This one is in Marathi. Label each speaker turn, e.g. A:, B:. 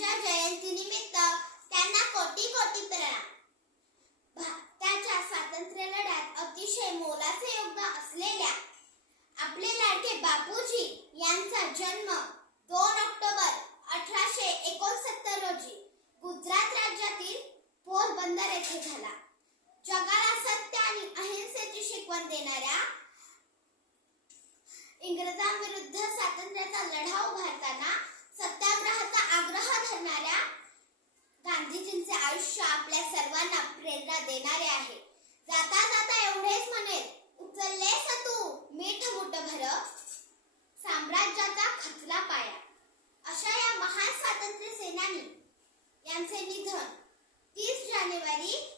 A: यांच्या जयंतीनिमित्त त्यांना कोटी कोटी प्रणाम भारताच्या स्वातंत्र्य लढ्यात अतिशय मोलाचे योगदान असलेल्या आपले लाडके बापूजी यांचा जन्म दोन ऑक्टोबर अठराशे एकोणसत्तर रोजी गुजरात राज्यातील पोरबंदर येथे झाला. जगाला सत्य आणि अहिंसेची शिकवण देणाऱ्या इंग्रजांविरुद्ध स्वातंत्र्याचा लढा उभारताना प्रेरणा देणारे आहे. जाता जाता एवढेच म्हणेल उचललेस तू मीठ मुठ भर साम्राज्याचा खचला पाया. अशा या महान स्वातंत्र्य सेनानी यांचे निधन तीस जानेवारी